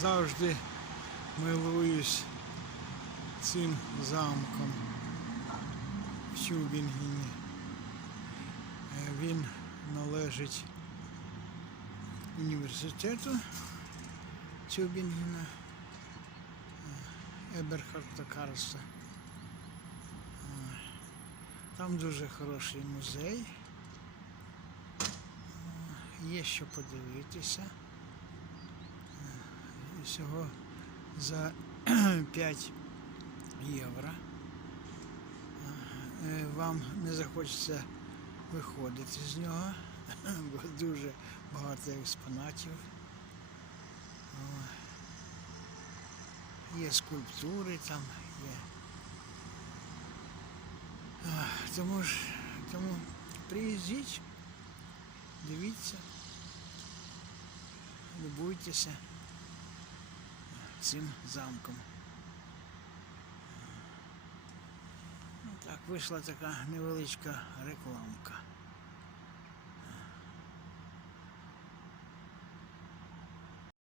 завжди милуюсь цим замком в Тюбінгені. Е, Він належить університету Тюбінгена е, Еберхарта Карлса. Е, Там дуже хороший музей. Є що подивитися. Всього за 5 євро. Е, Вам не захочеться виходити з нього, бо дуже багато експонатів. Є скульптури там, є. Тому ж, тому приїздіть, дивіться, любуйтеся цим замком. Ну так, вийшла така невеличка рекламка.